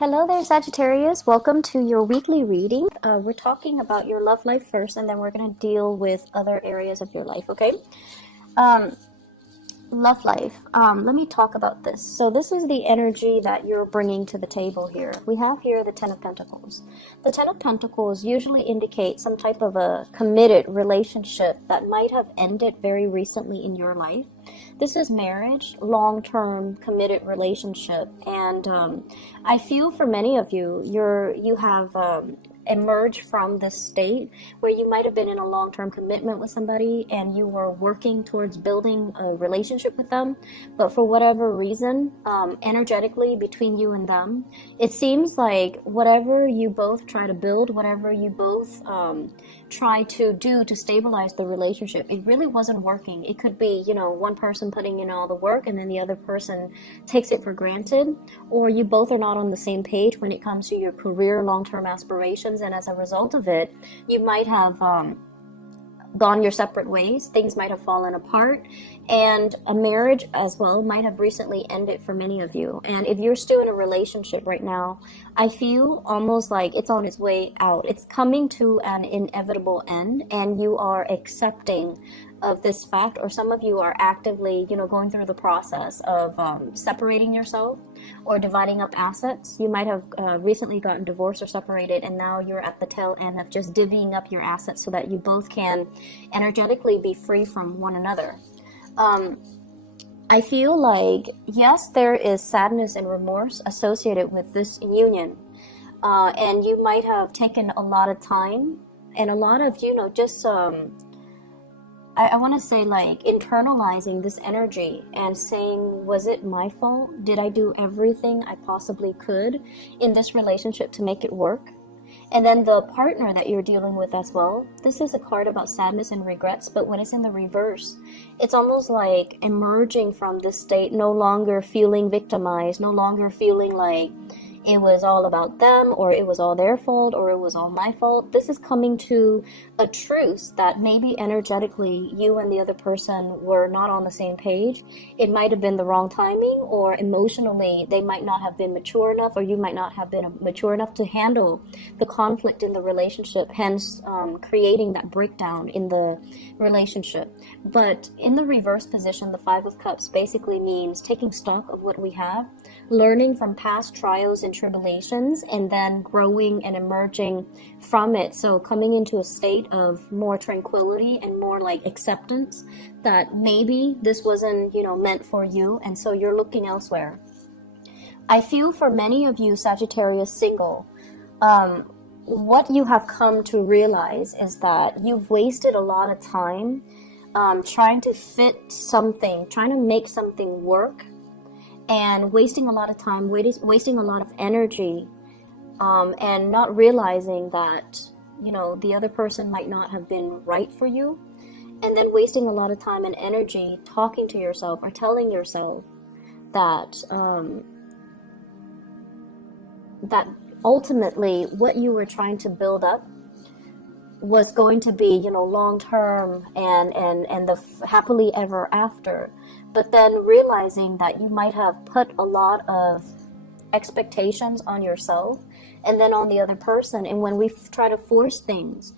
Hello there, Sagittarius. Welcome to your weekly reading. We're talking about your love life first, and then we're going to deal with other areas of your life, okay? Um, Love life. Let me talk about this. So this is the energy that you're bringing to the table here. We have here the Ten of Pentacles. The Ten of Pentacles usually indicate some type of a committed relationship that might have ended very recently in your life. This is marriage, long-term committed relationship, and I feel for many of you, you have emerged from this state where you might have been in a long-term commitment with somebody and you were working towards building a relationship with them, but for whatever reason, energetically between you and them, it seems like whatever you both try to build, whatever you both try to do to stabilize the relationship, it really wasn't working. It could be, one person putting in all the work and then the other person takes it for granted, or you both are not on the same page when it comes to your career long-term aspirations, and as a result of it, you might have gone your separate ways. Things might have fallen apart, and a marriage as well might have recently ended for many of you. And if you're still in a relationship right now, I feel almost like it's on its way out. It's coming to an inevitable end, and you are accepting of this fact, or some of you are actively, going through the process of separating yourself or dividing up assets. You might have recently gotten divorced or separated, and now you're at the tail end of just divvying up your assets so that you both can energetically be free from one another. I feel like, yes, there is sadness and remorse associated with this union, and you might have taken a lot of time and a lot of, just I want to say, like, internalizing this energy and saying, was it my fault? Did I do everything I possibly could in this relationship to make it work? And then the partner that you're dealing with as well, this is a card about sadness and regrets, but when it's in the reverse, it's almost like emerging from this state, no longer feeling victimized, no longer feeling like it was all about them, or it was all their fault, or it was all my fault. This is coming to a truce that maybe energetically you and the other person were not on the same page. It might have been the wrong timing, or emotionally they might not have been mature enough, or you might not have been mature enough to handle the conflict in the relationship, hence creating that breakdown in the relationship. But in the reverse position, the Five of Cups basically means taking stock of what we have, learning from past trials and tribulations, and then growing and emerging from it. So coming into a state of more tranquility and more like acceptance that maybe this wasn't, meant for you, and so you're looking elsewhere. I feel for many of you Sagittarius single, what you have come to realize is that you've wasted a lot of time trying to fit something, trying to make something work, and wasting a lot of time, wasting a lot of energy, and not realizing that, the other person might not have been right for you, and then wasting a lot of time and energy talking to yourself or telling yourself that that ultimately what you were trying to build up was going to be, long term and the happily ever after. But then realizing that you might have put a lot of expectations on yourself and then on the other person. And when we try to force things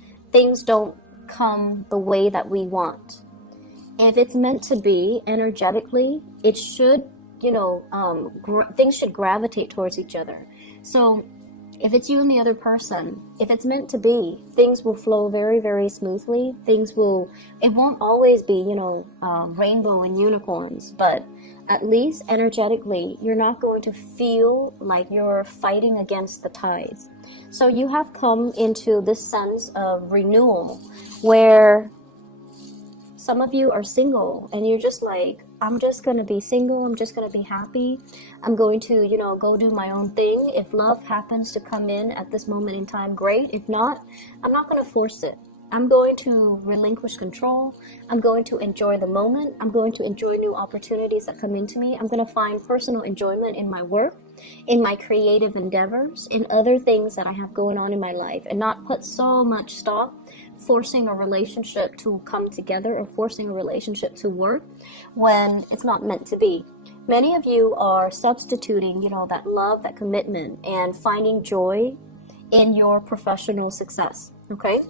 don't come the way that we want. And if it's meant to be energetically, it should, things should gravitate towards each other. So if it's you and the other person, if it's meant to be, things will flow very, very smoothly. It won't always be, rainbow and unicorns, but at least energetically, you're not going to feel like you're fighting against the tides. So you have come into this sense of renewal where some of you are single and you're just like, I'm just going to be single. I'm just going to be happy. I'm going to, go do my own thing. If love happens to come in at this moment in time, great. If not, I'm not going to force it. I'm going to relinquish control. I'm going to enjoy the moment. I'm going to enjoy new opportunities that come into me. I'm going to find personal enjoyment in my work, in my creative endeavors, in other things that I have going on in my life, and not put so much stock forcing a relationship to come together or forcing a relationship to work when it's not meant to be. Many of you are substituting, you know, that love, that commitment, and finding joy in your professional success, okay?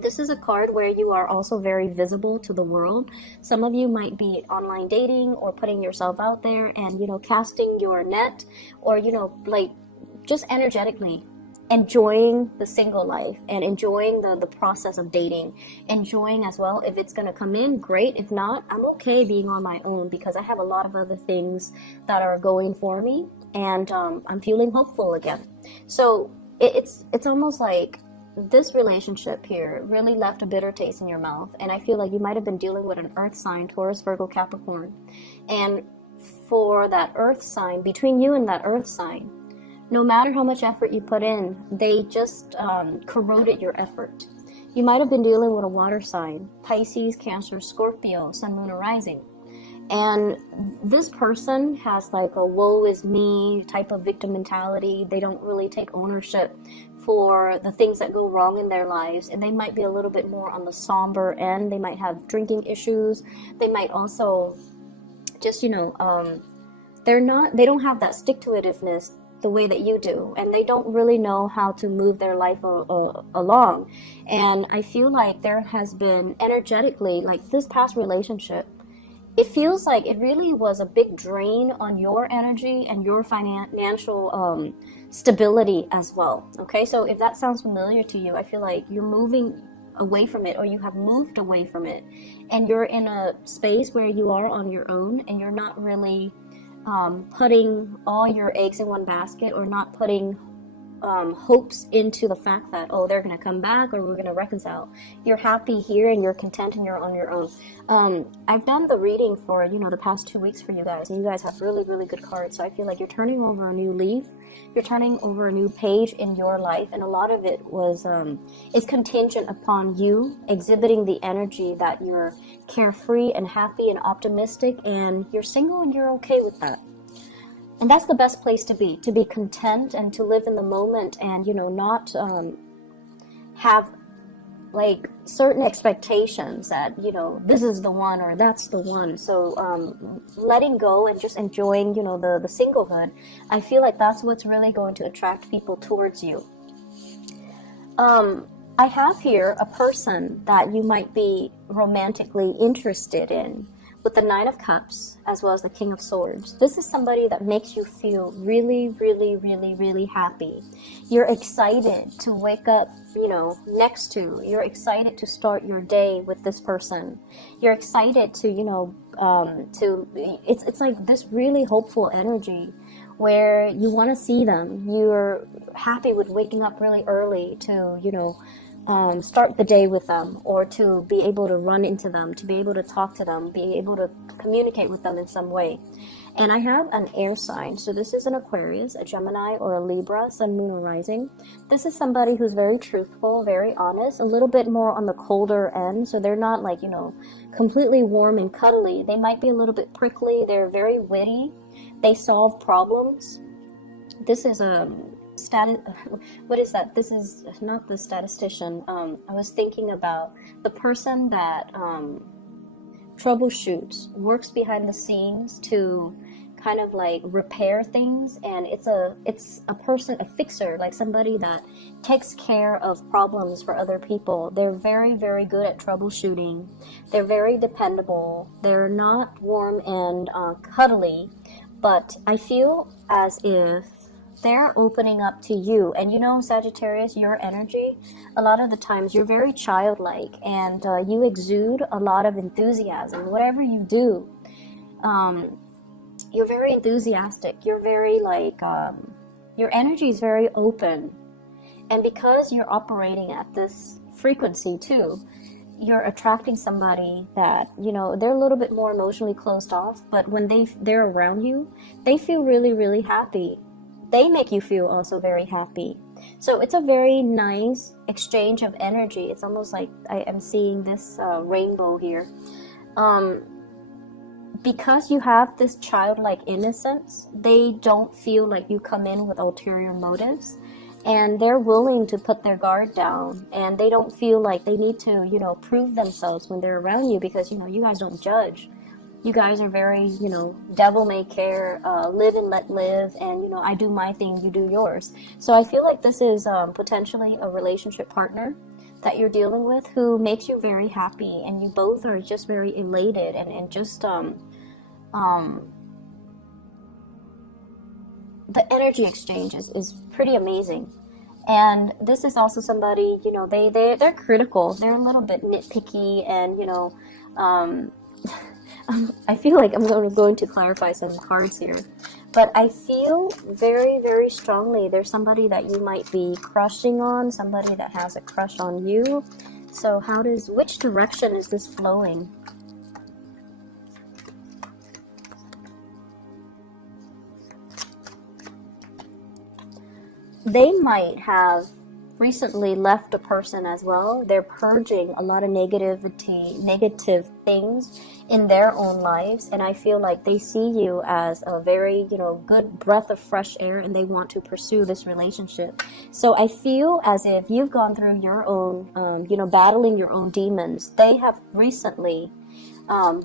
This is a card where you are also very visible to the world. Some of you might be online dating or putting yourself out there and, you know, casting your net, or, you know, like just energetically enjoying the single life and enjoying the process of dating, enjoying as well. If it's going to come in, great. If not, I'm okay being on my own because I have a lot of other things that are going for me, and I'm feeling hopeful again. So it's almost like this relationship here really left a bitter taste in your mouth, and I feel like you might have been dealing with an earth sign, Taurus, Virgo, Capricorn. And for that earth sign, between you and that earth sign, no matter how much effort you put in, they just corroded your effort. You might have been dealing with a water sign, Pisces, Cancer, Scorpio, Sun, Moon, or Rising. And this person has like a woe is me type of victim mentality. They don't really take ownership for the things that go wrong in their lives, and they might be a little bit more on the somber end. They might have drinking issues. They might also just, you know, they don't have that stick-to-itiveness the way that you do, and they don't really know how to move their life along. And I feel like there has been energetically, like this past relationship, it feels like it really was a big drain on your energy and your financial stability as well. Okay, so if that sounds familiar to you, I feel like you're moving away from it, or you have moved away from it, and you're in a space where you are on your own, and you're not really putting all your eggs in one basket, or not putting hopes into the fact that, oh, they're going to come back or we're going to reconcile. You're happy here and you're content and you're on your own. I've done the reading for, you know, the past 2 weeks for you guys, and you guys have really, really good cards. So I feel like you're turning over a new leaf. You're turning over a new page in your life, and a lot of it was is contingent upon you exhibiting the energy that you're carefree and happy and optimistic, and you're single and you're okay with that. And that's the best place to be content and to live in the moment, and, you know, not have like certain expectations that, you know, this is the one or that's the one. So letting go and just enjoying, you know, the singlehood, I feel like that's what's really going to attract people towards you. I have here a person that you might be romantically interested in, with the Nine of Cups as well as the King of Swords. This is somebody that makes you feel really, really, really, really happy. You're excited to wake up, you know, next to. You're excited to start your day with this person. You're excited to, you know, it's like this really hopeful energy where you want to see them. You're happy with waking up really early to, you know, start the day with them, or to be able to run into them, to be able to talk to them, be able to communicate with them in some way. And I have an air sign. So this is an Aquarius, a Gemini, or a Libra, Sun, Moon, or Rising. This is somebody who's very truthful, very honest, a little bit more on the colder end. So they're not like, you know, completely warm and cuddly. They might be a little bit prickly. They're very witty. They solve problems. This is a what is that? This is not the statistician. I was thinking about the person that troubleshoots, works behind the scenes to kind of like repair things, and it's a person, a fixer, like somebody that takes care of problems for other people. They're very, very good at troubleshooting. They're very dependable. They're not warm and cuddly, but I feel as if they're opening up to you. And you know, Sagittarius, your energy, a lot of the times you're very childlike, and you exude a lot of enthusiasm. Whatever you do, you're very enthusiastic. You're very like, your energy is very open. And because you're operating at this frequency too, you're attracting somebody that, you know, they're a little bit more emotionally closed off, but when they're around you, they feel really, really happy. They make you feel also very happy. So it's a very nice exchange of energy. It's almost like I am seeing this rainbow here. Because you have this childlike innocence, they don't feel like you come in with ulterior motives, and they're willing to put their guard down, and they don't feel like they need to, you know, prove themselves when they're around you, because, you know, you guys don't judge. You guys are very, devil may care, live and let live, and I do my thing, you do yours. So I feel like this is potentially a relationship partner that you're dealing with who makes you very happy, and you both are just very elated, and just the energy exchange is pretty amazing. And this is also somebody, they're critical, they're a little bit nitpicky, and I feel like I'm going to clarify some cards here, but I feel very, very strongly there's somebody that you might be crushing on, somebody that has a crush on you. So which direction is this flowing? They might have recently left a person as well. They're purging a lot of negative things in their own lives, and I feel like they see you as a very, good breath of fresh air, and they want to pursue this relationship. So I feel as if you've gone through your own, battling your own demons. They have recently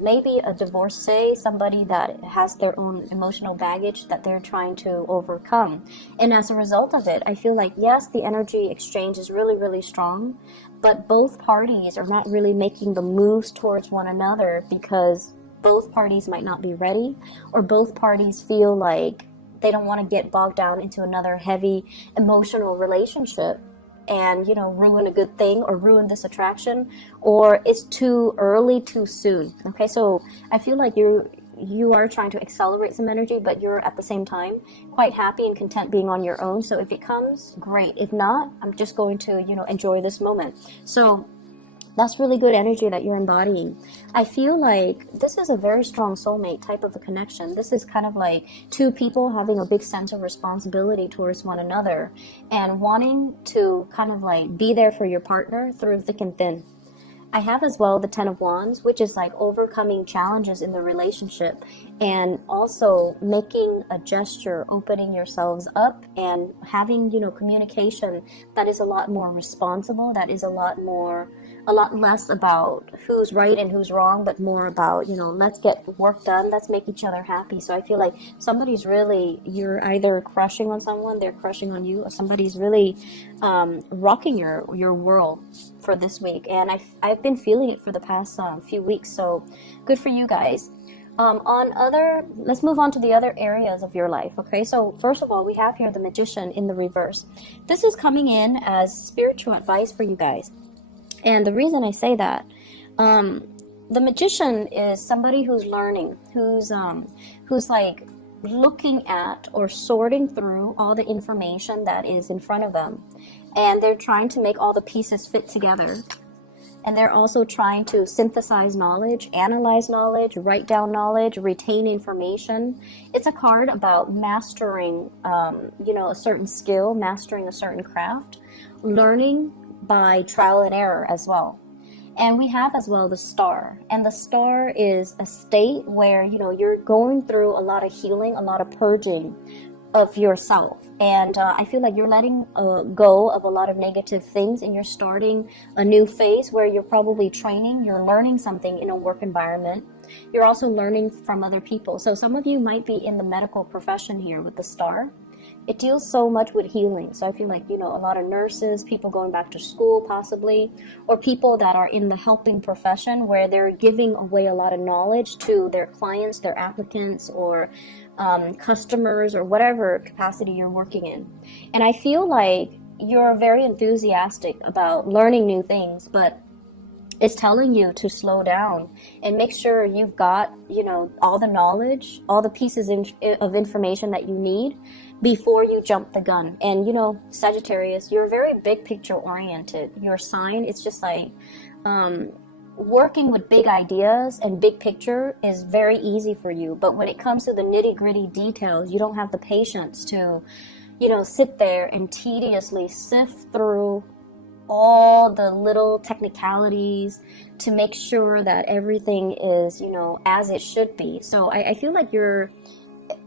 maybe a divorcee, somebody that has their own emotional baggage that they're trying to overcome. And as a result of it, I feel like, yes, the energy exchange is really, really strong, but both parties are not really making the moves towards one another because both parties might not be ready, or both parties feel like they don't want to get bogged down into another heavy emotional relationship and ruin a good thing, or ruin this attraction, or it's too early, too soon. Okay, so I feel like you are trying to accelerate some energy, but you're at the same time quite happy and content being on your own. So if it comes, great. If not, I'm just going to enjoy this moment. So that's really good energy that you're embodying. I feel like this is a very strong soulmate type of a connection. This is kind of like two people having a big sense of responsibility towards one another and wanting to kind of like be there for your partner through thick and thin. I have as well the Ten of Wands, which is like overcoming challenges in the relationship and also making a gesture, opening yourselves up and having, communication that is a lot more responsible, that is a lot less about who's right and who's wrong, but more about, let's get work done, let's make each other happy. So I feel like you're either crushing on someone, they're crushing on you, or somebody's really rocking your world for this week. And I've been feeling it for the past few weeks, so good for you guys. Let's move on to the other areas of your life. Okay, so first of all, we have here the Magician in the reverse. This is coming in as spiritual advice for you guys. And the reason I say that, the Magician is somebody who's learning, who's like looking at or sorting through all the information that is in front of them. And they're trying to make all the pieces fit together. And they're also trying to synthesize knowledge, analyze knowledge, write down knowledge, retain information. It's a card about mastering, a certain skill, mastering a certain craft, learning by trial and error as well. And we have as well the Star. And the Star is a state where, you're going through a lot of healing, a lot of purging of yourself. And I feel like you're letting go of a lot of negative things, and you're starting a new phase where you're probably training, you're learning something in a work environment. You're also learning from other people. So some of you might be in the medical profession here with the Star. It deals so much with healing. So I feel like, a lot of nurses, people going back to school possibly, or people that are in the helping profession where they're giving away a lot of knowledge to their clients, their applicants, or customers, or whatever capacity you're working in. And I feel like you're very enthusiastic about learning new things, but it's telling you to slow down and make sure you've got, all the knowledge, all the pieces of information that you need before you jump the gun. And, Sagittarius, you're very big picture oriented. Your sign, it's just like working with big ideas and big picture is very easy for you. But when it comes to the nitty gritty details, you don't have the patience to, sit there and tediously sift through all the little technicalities to make sure that everything is, as it should be. So I feel like you're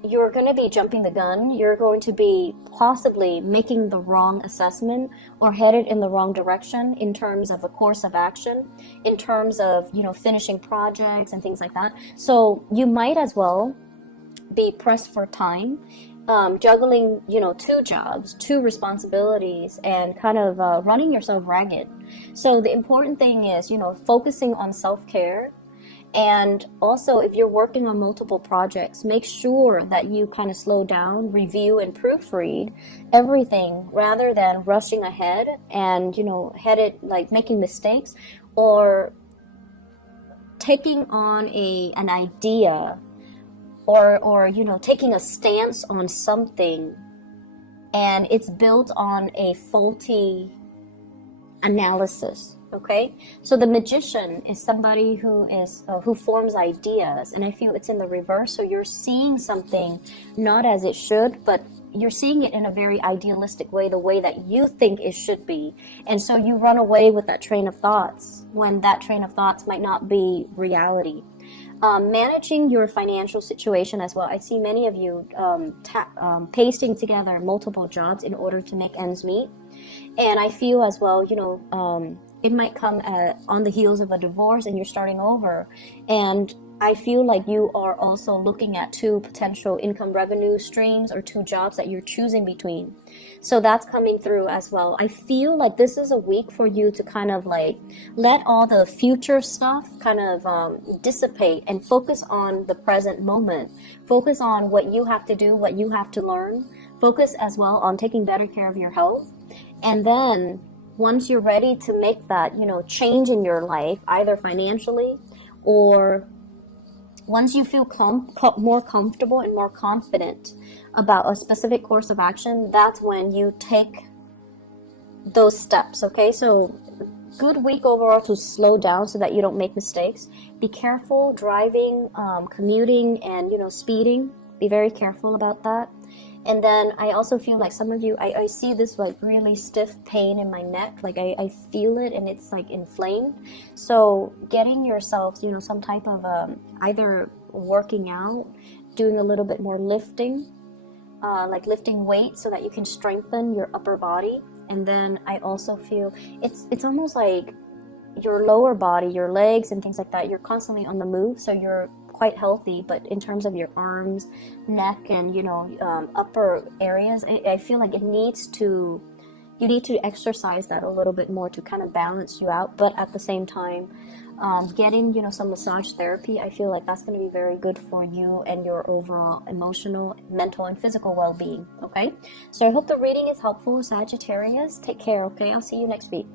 you're going to be jumping the gun. You're going to be possibly making the wrong assessment or headed in the wrong direction in terms of a course of action, in terms of, you know, finishing projects and things like that. So you might as well be pressed for time, juggling, you know, 2 jobs, 2 responsibilities, and kind of running yourself ragged. So the important thing is, you know, focusing on self-care. And also, if you're working on multiple projects, make sure that you kind of slow down, review, and proofread everything rather than rushing ahead and, you know, headed like making mistakes or taking on an idea or you know, taking a stance on something and it's built on a faulty analysis. Okay, so the magician is somebody who is who forms ideas, and I feel it's in the reverse. So you're seeing something not as it should, but you're seeing it in a very idealistic way, the way that you think it should be, and so you run away with that train of thoughts when that train of thoughts might not be reality. Managing your financial situation as well. I see many of you pasting together multiple jobs in order to make ends meet, and I feel as well, you know, it might come on the heels of a divorce and you're starting over. And I feel like you are also looking at 2 potential income revenue streams or 2 jobs that you're choosing between. So that's coming through as well. I feel like this is a week for you to kind of like let all the future stuff kind of dissipate and focus on the present moment. Focus on what you have to do, what you have to learn. Focus as well on taking better care of your health. And then once you're ready to make that, you know, change in your life, either financially or once you feel more comfortable and more confident about a specific course of action, that's when you take those steps. Okay, so good week overall to slow down so that you don't make mistakes. Be careful driving, commuting, and, you know, speeding. Be very careful about that. And then I also feel like some of you, I see this like really stiff pain in my neck. Like I feel it and it's like inflamed. So getting yourself, you know, some type of either working out, doing a little bit more lifting, like lifting weights so that you can strengthen your upper body. And then I also feel it's almost like your lower body, your legs and things like that, you're constantly on the move. So you're quite healthy, but in terms of your arms, neck, and, you know, upper areas, I feel like you need to exercise that a little bit more to kind of balance you out. But at the same time, getting, you know, some massage therapy, I feel like that's going to be very good for you and your overall emotional, mental, and physical well-being. Okay, so I hope the reading is helpful, Sagittarius. Take care. Okay, I'll see you next week.